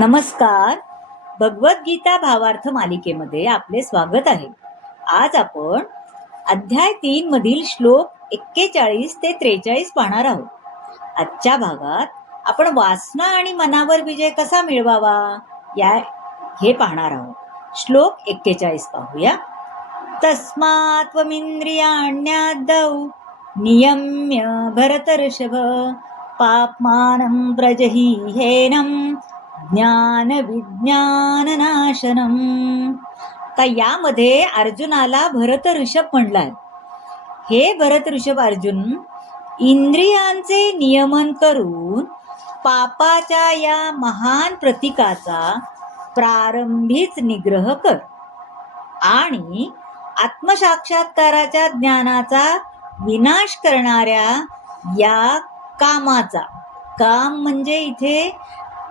नमस्कार. भगवद्गीता भावार्थ मालिकेमध्ये आपले स्वागत आहे. आज आपण अध्याय 3 मधील श्लोक 41 ते 43 पाहणार आहोत. आजच्या भागात आपण वासना आणि मनावर विजय कसा मिळवावा हे पाहणार आहोत. श्लोक 41 पाहूया. तस्मात् त्वमिन्द्रियाण्यादौ नियम्य भरतर्षभ पाप्मानं प्रजहीहेनं ज्ञान विज्ञान नाशनम. का यामध्ये अर्जुनाला भरत ऋषभ म्हणलाय. हे भरत ऋषभ अर्जुन, इंद्रियांचे नियमन करून पापाच्या या महान प्रतीकाचा प्रारंभीच निग्रह कर आणि आत्मसाक्षात्काराच्या ज्ञानाचा विनाश करणाऱ्या या कामाचा, काम म्हणजे इथे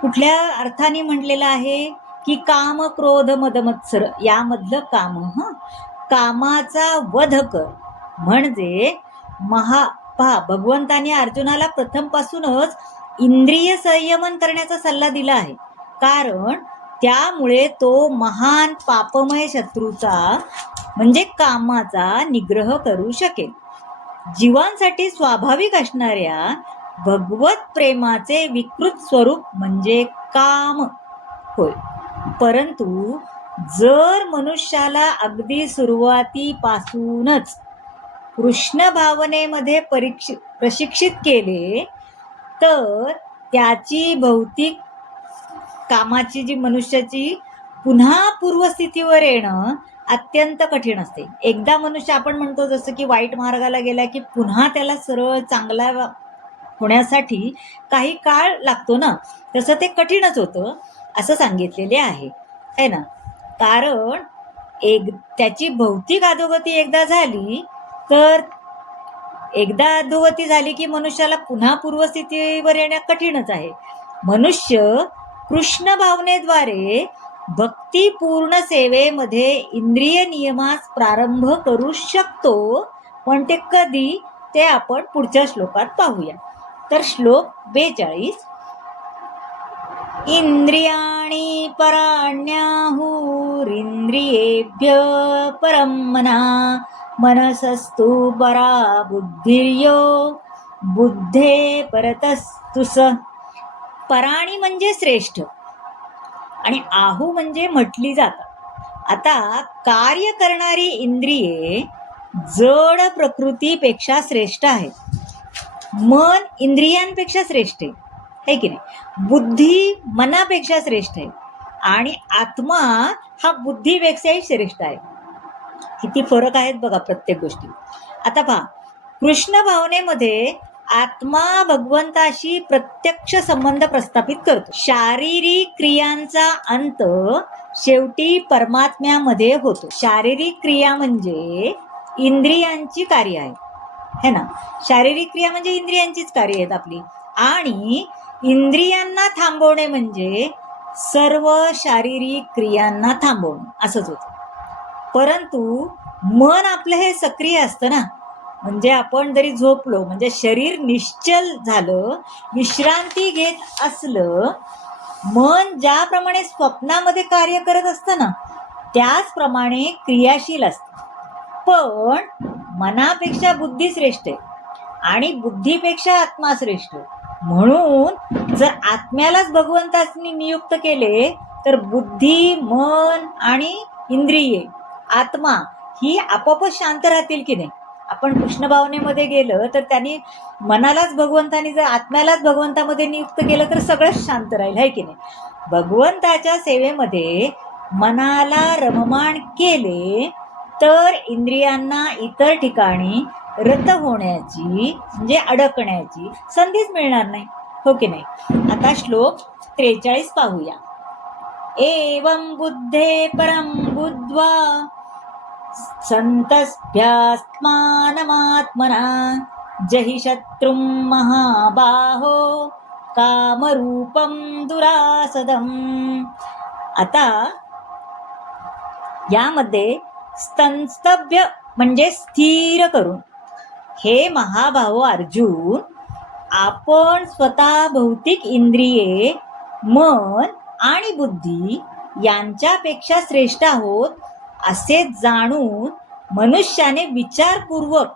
कुठल्या अर्थाने म्हटलेलं आहे की काम क्रोध मद मत्सर यामधलं काम, कामाचा वध कर. म्हणजे भगवंताने अर्जुनाला प्रथमपासूनच इंद्रिय संयमन करण्याचा सल्ला दिला आहे, कारण त्यामुळे तो महान पापमय शत्रूचा म्हणजे कामाचा निग्रह करू शकेल. जीवांसाठी स्वाभाविक असणाऱ्या भगवत प्रेमाचे विकृत स्वरूप म्हणजे काम होय. परंतु जर मनुष्याला अगदी सुरुवातीपासूनच कृष्ण भावनेमध्ये प्रशिक्षित केले तर त्याची भौतिक कामाची जी मनुष्याची पुन्हा पूर्वस्थितीवर येणं अत्यंत कठीण असते. एकदा मनुष्य, आपण म्हणतो जसं की वाईट मार्गाला गेला की पुन्हा त्याला सरळ चांगला होण्यासाठी काही काळ लागतो ना, तसं ते कठीणच होतं असं सांगितलेले आहे ना. कारण त्याची भौतिक अधोगती एकदा झाली तर अधोगती झाली की मनुष्याला पुन्हा पूर्वस्थितीवर येणं कठीणच आहे. मनुष्य कृष्ण भावनेद्वारे भक्तिपूर्ण सेवेमध्ये इंद्रिय नियमास प्रारंभ करू शकतो, पण ते कधी ते आपण पुढच्या श्लोकात पाहूया. तर श्लोक 42. इंद्रियाणि पराण्याहुरिन्द्रियेभ्य परं मनः मनसस्तु परा बुद्धिर्यो बुद्धे परतस्तु स. पराणी म्हणजे श्रेष्ठ आणि आहू म्हणजे म्हटली जातात. आता कार्य करणारी इंद्रिये जड प्रकृतीपेक्षा श्रेष्ठ आहेत. मन इंद्रियांपेक्षा श्रेष्ठ आहे की नाही. बुद्धी मनापेक्षा श्रेष्ठ आहे आणि आत्मा हा बुद्धीपेक्षाही श्रेष्ठ आहे. किती फरक आहेत बघा प्रत्येक गोष्टी. आता पहा, कृष्ण भावनेमध्ये आत्मा भगवंताशी प्रत्यक्ष संबंध प्रस्थापित करतो. शारीरिक क्रियांचा अंत शेवटी परमात्म्यामध्ये होतो. शारीरिक क्रिया म्हणजे इंद्रियांची कार्य आहे, है ना. शारीरिक क्रिया म्हणजे इंद्रियांचीच कार्य आहेत आपली, आणि इंद्रियांना थांबवणे म्हणजे सर्व शारीरिक क्रियांना थांबवणे असंच होतं. परंतु मन आपलं हे सक्रिय असतं ना, म्हणजे आपण जरी झोपलो म्हणजे शरीर निश्चल झालं, विश्रांती घेत असलं, मन ज्याप्रमाणे स्वप्नामध्ये कार्य करत असतं ना त्याचप्रमाणे क्रियाशील असतं. पण मनापेक्षा बुद्धी श्रेष्ठ आहे आणि बुद्धीपेक्षा आत्मा श्रेष्ठ. म्हणून जर आत्म्यालाच भगवंतानी नियुक्त केले तर बुद्धी, मन आणि इंद्रिये, आत्मा ही आपोआपच शांत राहतील की नाही. आपण कृष्ण भावनेमध्ये गेलं तर त्यांनी मनालाच भगवंतानी, जर आत्म्यालाच भगवंतामध्ये नियुक्त केलं तर सगळंच शांत राहील, आहे की नाही. भगवंताच्या सेवेमध्ये मनाला रममाण केले तर इंद्रियांना इतर ठिकाणी रत होण्याची म्हणजे अडकण्याची संधीच मिळणार नाही, हो की नाही. आता श्लोक 43 पाहूया. एवं बुद्धे परं बुद्ध्वा संतस्भ्यात्मानमात्मना जहि शत्रुं महाबाहो कामरूपं दुरासदम. आता यामध्ये संस्तभ्य म्हणजे स्थिर करून, हे महाभाव अर्जुन, आपण स्वतः भौतिक इंद्रिये, मन आणि बुद्धी यांच्यापेक्षा श्रेष्ठ आहोत असे जाणून मनुष्याने विचारपूर्वक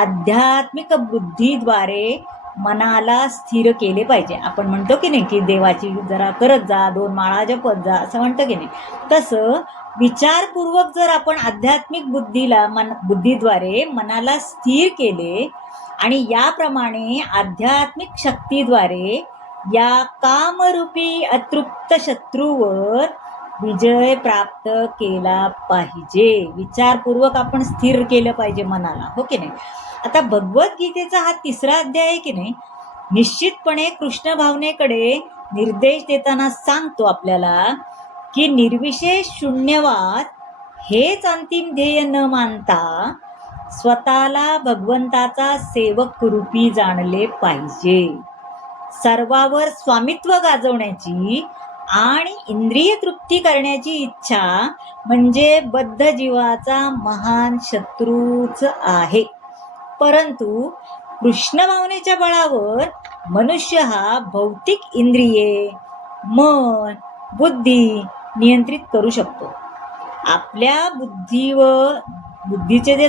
आध्यात्मिक बुद्धीद्वारे मनाला स्थिर केले पाहिजे. आपण म्हणतो की नाही की देवाची जरा करत जा, 2 माळा जपत जा, असं म्हणतो की नाही, तसं विचारपूर्वक जर आपण आध्यात्मिक बुद्धीद्वारे मनाला स्थिर केले आणि याप्रमाणे आध्यात्मिक शक्तीद्वारे या कामरूपी अतृप्त शत्रूवर विजय प्राप्त केला पाहिजे. विचारपूर्वक आपण स्थिर केलं पाहिजे मनाला, हो की नाही. आता भगवद्गीतेचा हा 3रा अध्याय आहे की नाही, निश्चितपणे कृष्ण भावनेकडे निर्देश देताना सांगतो आपल्याला की निर्विशेष शून्यवाद हेच अंतिम ध्येय न मानता स्वतःला भगवंताचा सेवक रूपी जाणले पाहिजे. सर्वावर स्वामित्व गाजवण्याची आणि इंद्रिय तृप्ती करण्याची इच्छा म्हणजे बद्ध जीवाचा महान शत्रूच आहे. परंतु कृष्ण भावनेच्या बळावर मनुष्य हा भौतिक इंद्रिये, मन, बुद्धी नियंत्रित करू शकतो. आपल्या बुद्धीचे जे